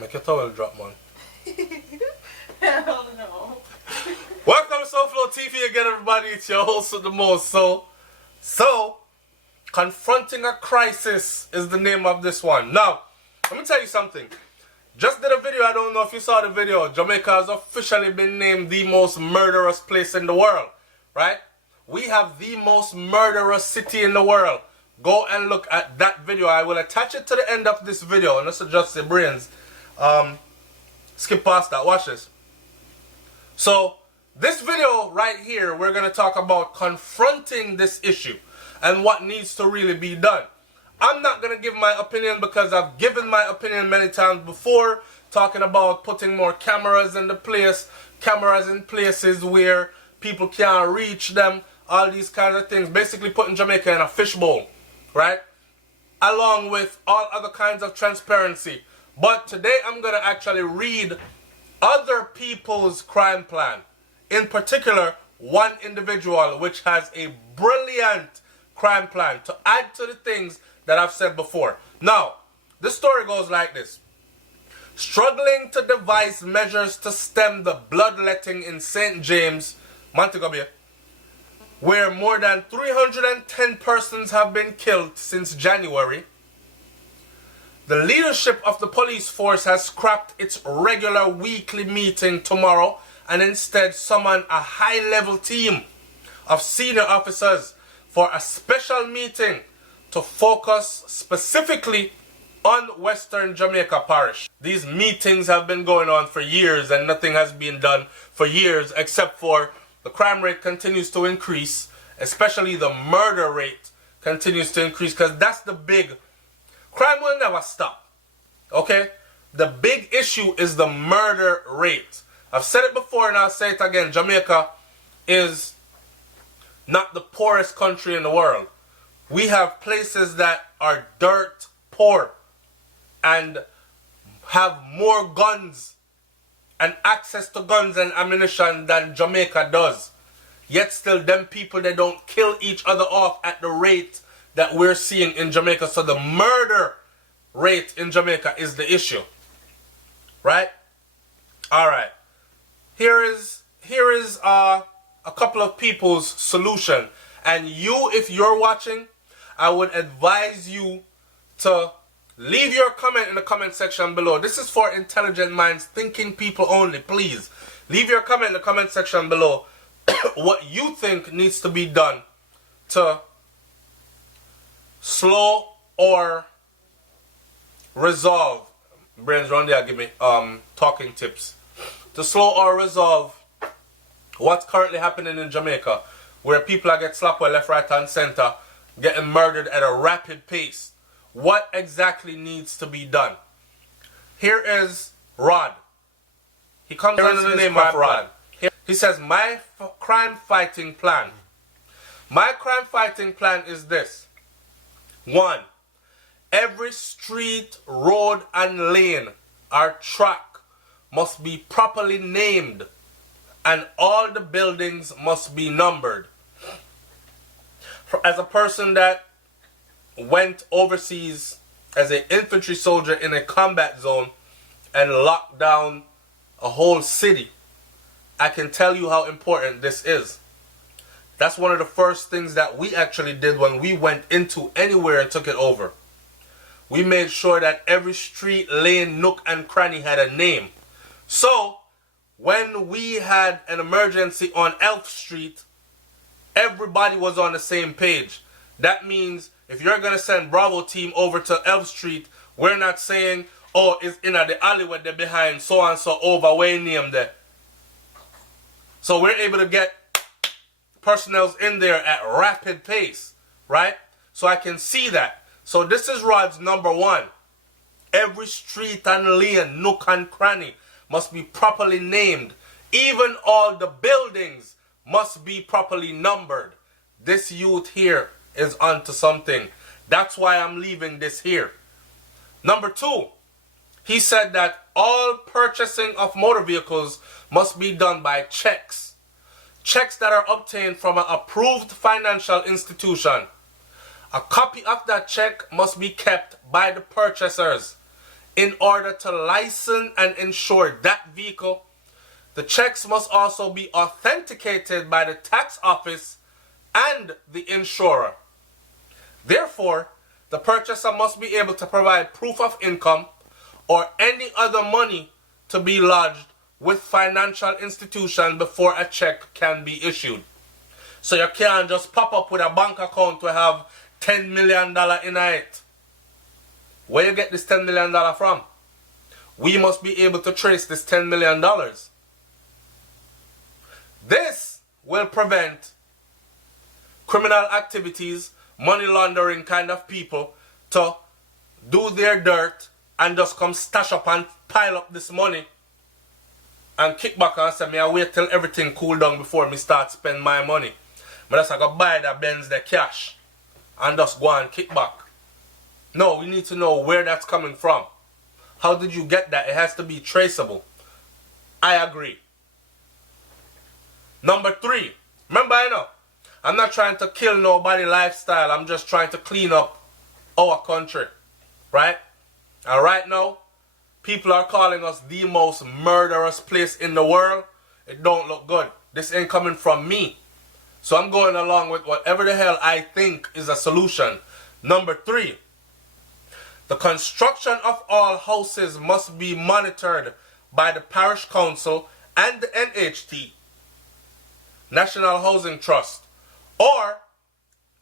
Make your towel drop, man. Hell no. Welcome to SoFlo TV again, everybody. It's your host with the most. So, confronting a crisis is the name of this one. Now, let me tell you something. Just did a video, I don't know if you saw the video. Jamaica has officially been named the most murderous place in the world, right? We have the most murderous city in the world. Go and look at that video. I will attach it to the end of this video. And let's adjust your brains. Skip past that. Watch this. So, this video right here, we're going to talk about confronting this issue and what needs to really be done. I'm not going to give my opinion because I've given my opinion many times before, talking about putting more cameras in the place, cameras in places where people can't reach them, all these kinds of things. Basically putting Jamaica in a fishbowl, right? Along with all other kinds of transparency. But today I'm going to actually read other people's crime plan. In particular, one individual which has a brilliant crime plan to add to the things that I've said before. Now, this story goes like this. Struggling to devise measures to stem the bloodletting in St. James, Montego Bay, where more than 310 persons have been killed since January, the leadership of the police force has scrapped its regular weekly meeting tomorrow and instead summoned a high-level team of senior officers for a special meeting to focus specifically on Western Jamaica Parish. These meetings have been going on for years and nothing has been done for years except for the crime rate continues to increase, especially the murder rate continues to increase because that's the big... Crime will never stop, okay? The big issue is the murder rate. I've said it before and I'll say it again. Jamaica is not the poorest country in the world. We have places that are dirt poor and have more guns and access to guns and ammunition than Jamaica does. Yet still them people, they don't kill each other off at the rate that we're seeing in Jamaica. So the murder rate in Jamaica is the issue. Right? Alright. Here is a couple of people's solution. And you, if you're watching, I would advise you to leave your comment in the comment section below. This is for intelligent minds, thinking people only. Please, leave your comment in the comment section below what you think needs to be done to slow or resolve. Brains round there, give me talking tips. To slow or resolve what's currently happening in Jamaica, where people are getting slapped left, right, and center, getting murdered at a rapid pace. What exactly needs to be done? Here is Rod. He comes under the name of Rod. He says, my crime fighting plan. My crime fighting plan is this. 1. Every street, road, and lane or track must be properly named and all the buildings must be numbered. As a person that went overseas as an infantry soldier in a combat zone and locked down a whole city, I can tell you how important this is. That's one of the first things that we actually did when we went into anywhere and took it over. We made sure that every street, lane, nook, and cranny had a name. So, when we had an emergency on Elf Street, everybody was on the same page. That means if you're going to send Bravo team over to Elf Street, we're not saying, oh, it's in the alleyway they're behind so-and-so over way name there. So we're able to get personnel in there at rapid pace, right? So I can see that. So this is Rod's number 1. Every street and lane, nook and cranny must be properly named. Even all the buildings must be properly numbered. This youth here is onto something. That's why I'm leaving this here. Number 2, he said that all purchasing of motor vehicles must be done by checks. Checks that are obtained from an approved financial institution. A copy of that check must be kept by the purchasers. In order to license and insure that vehicle, the checks must also be authenticated by the tax office and the insurer. Therefore, the purchaser must be able to provide proof of income or any other money to be lodged with financial institution before a check can be issued. So you can't just pop up with a bank account to have $10 million in it. Where you get this $10 million from? We must be able to trace this $10 million. This will prevent criminal activities, money laundering kind of people to do their dirt and just come stash up and pile up this money and kick back and say, me I wait till everything cool down before me start spend my money. But that's I go buy the Benz, the cash, and just go and kick back. No, we need to know where that's coming from. How did you get that? It has to be traceable. I agree. Number 3. Remember, I'm not trying to kill nobody lifestyle. I'm just trying to clean up our country. Right? And right now, people are calling us the most murderous place in the world. It don't look good. This ain't coming from me. So I'm going along with whatever the hell I think is a solution. Number 3. The construction of all houses must be monitored by the Parish Council and the NHT, National Housing Trust, or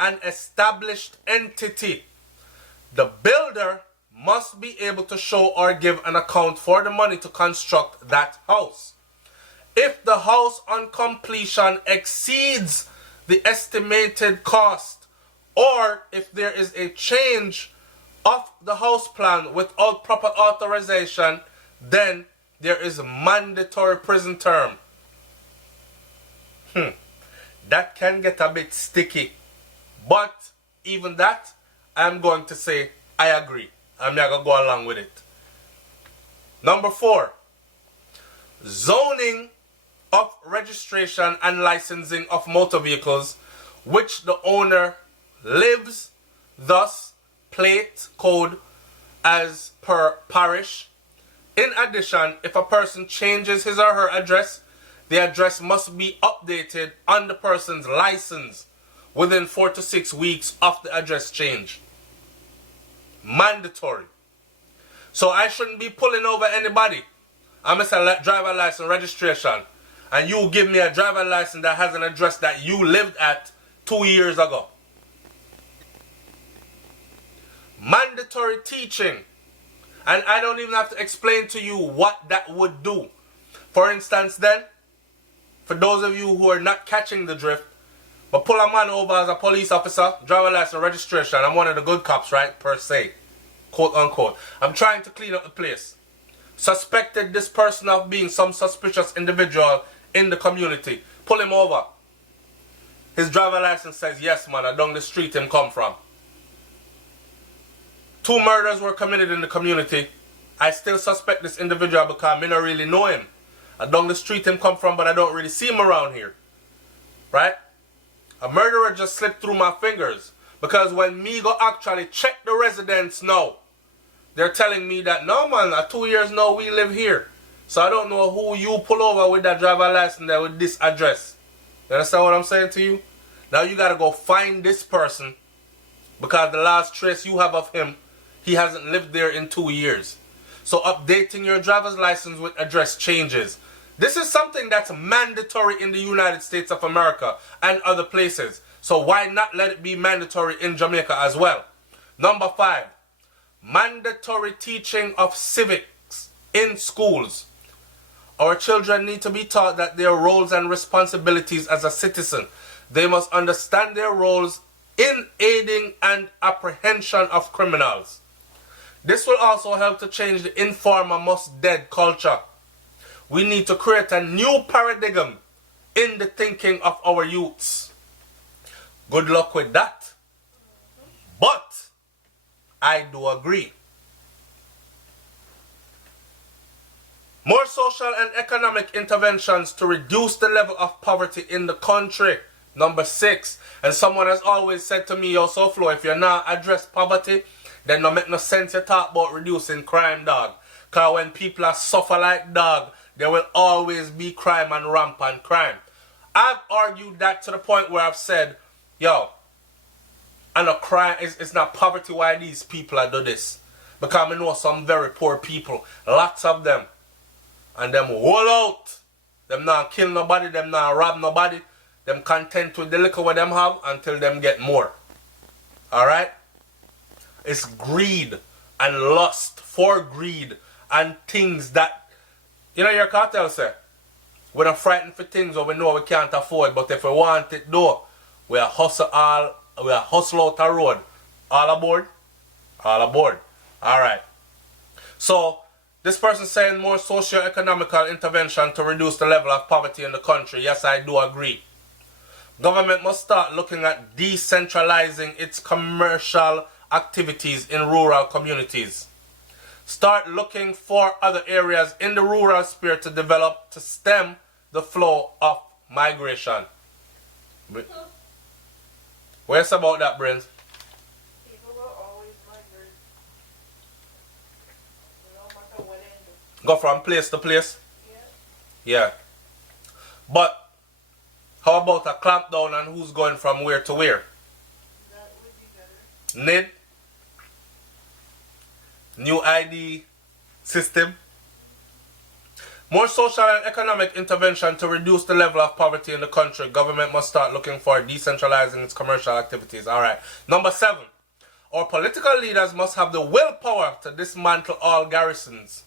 an established entity. The builder must be able to show or give an account for the money to construct that house. If the house on completion exceeds the estimated cost, or if there is a change of the house plan without proper authorization, then there is a mandatory prison term. That can get a bit sticky. But even that, I'm going to say I agree. I'm not going to go along with it. Number 4. Zoning of registration and licensing of motor vehicles which the owner lives, thus plate code as per parish. In addition, if a person changes his or her address, the address must be updated on the person's license within 4 to 6 weeks of the address change. Mandatory. So I shouldn't be pulling over anybody. I'm a driver license registration, and you give me a driver license that has an address that you lived at 2 years ago. Mandatory teaching. And I don't even have to explain to you what that would do. For instance then, for those of you who are not catching the drift, but pull a man over as a police officer, driver license registration, I'm one of the good cops, right, per se, quote unquote. I'm trying to clean up the place. Suspected this person of being some suspicious individual in the community. Pull him over. His driver license says, yes man, I down the street him come from. 2 murders were committed in the community. I still suspect this individual because I don't really know him. I down the street him come from, but I don't really see him around here. Right? A murderer just slipped through my fingers. Because when me go actually check the residence now, they're telling me that, no man, 2 years now we live here. So I don't know who you pull over with that driver license there with this address. You understand what I'm saying to you? Now you gotta go find this person, because the last trace you have of him, he hasn't lived there in 2 years. So updating your driver's license with address changes. This is something that's mandatory in the United States of America and other places. So why not let it be mandatory in Jamaica as well? Number 5. Mandatory teaching of civics in schools. Our children need to be taught that their roles and responsibilities as a citizen. They must understand their roles in aiding and apprehension of criminals. This will also help to change the informer must dead culture. We need to create a new paradigm in the thinking of our youths. Good luck with that. But I do agree. More social and economic interventions to reduce the level of poverty in the country. Number 6. And someone has always said to me, yo, Soflo, if you're not address poverty, then no make no sense you talk about reducing crime, dog. Because when people are suffer like dog, there will always be crime and rampant crime. I've argued that to the point where I've said, yo, and a crime, it's not poverty why these people are do this. Because I know some very poor people, lots of them, and them whole out. Them not kill nobody, them not rob nobody. Them content with the liquor what them have until them get more. Alright? It's greed and lust for greed and things that, you know your cartel say, we're not frightened for things or we know we can't afford, but if we want it though, we are hustle out the road. All aboard? All aboard. Alright. So, this person saying more socio-economical intervention to reduce the level of poverty in the country. Yes, I do agree. Government must start looking at decentralizing its commercial activities in rural communities. Start looking for other areas in the rural sphere to develop to stem the flow of migration. Where's about that, Brent? People will always migrate. No matter what end. Go from place to place? Yeah. Yeah. But how about a clampdown on who's going from where to where? That would be better. NID? New ID system? More social and economic intervention to reduce the level of poverty in the country. Government must start looking for decentralizing its commercial activities. Alright. Number 7. Our political leaders must have the willpower to dismantle all garrisons.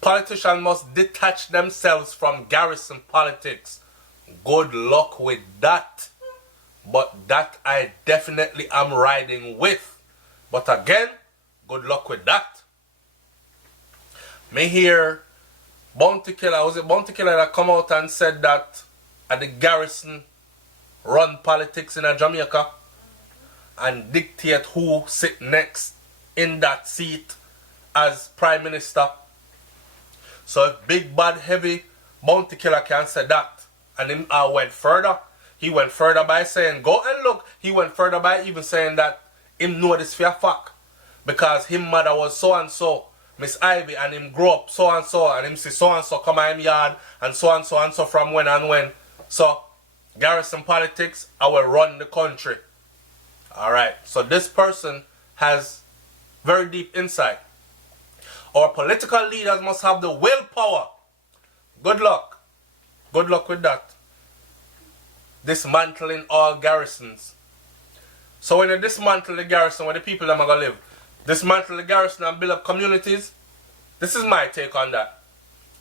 Politicians must detach themselves from garrison politics. Good luck with that. But that I definitely am riding with. But again, good luck with that. Me hear Bounty Killer, was it Bounty Killer that come out and said that at the garrison run politics in Jamaica and dictate who sit next in that seat as Prime Minister. So if Big Bad Heavy Bounty Killer can say that, and him went further. He went further by saying, go and look. He went further by even saying that him know this for a fact. Because him mother was so and so, Miss Ivy, and him grow up so and him see so and so come out him yard, and so from when and when. So, garrison politics, I will run the country. Alright, so this person has very deep insight. Our political leaders must have the willpower. Good luck. Good luck with that. Dismantling all garrisons. So when you dismantle the garrison, where the people them are going to live, dismantle the garrison and build up communities. This is my take on that.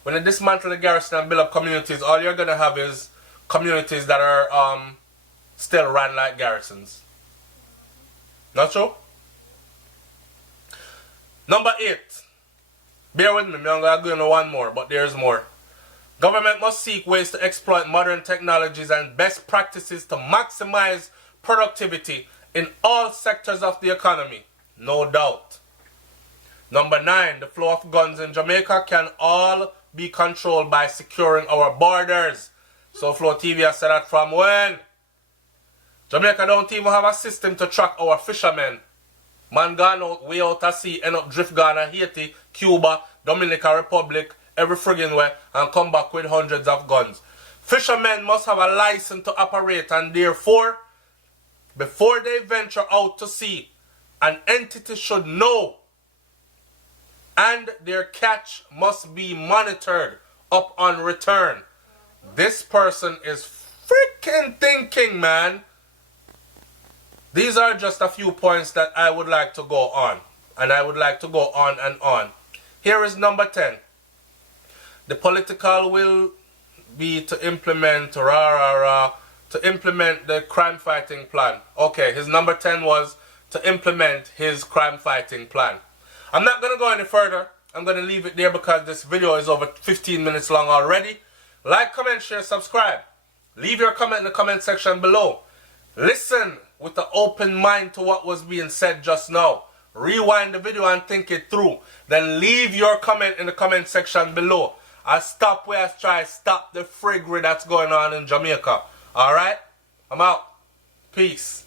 When you dismantle the garrison and build up communities, all you're going to have is communities that are still run like garrisons. Not true? Number 8. Bear with me, I'm going to go into one more, but there's more. Government must seek ways to exploit modern technologies and best practices to maximize productivity in all sectors of the economy. No doubt. Number 9. The flow of guns in Jamaica can all be controlled by securing our borders. So Flow TV has said that from when? Jamaica don't even have a system to track our fishermen. Man gone out, way out at sea, end up drift Ghana, Haiti, Cuba, Dominican Republic, every friggin' way, and come back with hundreds of guns. Fishermen must have a license to operate, and therefore, before they venture out to sea, an entity should know, and their catch must be monitored up on return. This person is freaking thinking, man. These are just a few points that I would like to go on, and I would like to go on and on. Here is number 10. The political will be to implement to implement the crime fighting plan. Okay, his number 10 was to implement his crime fighting plan. I'm not going to go any further. I'm going to leave it there because this video is over 15 minutes long already. Like, comment, share, subscribe. Leave your comment in the comment section below. Listen with an open mind to what was being said just now. Rewind the video and think it through. Then leave your comment in the comment section below. I stop where I try to stop the friggery that's going on in Jamaica. Alright? I'm out. Peace.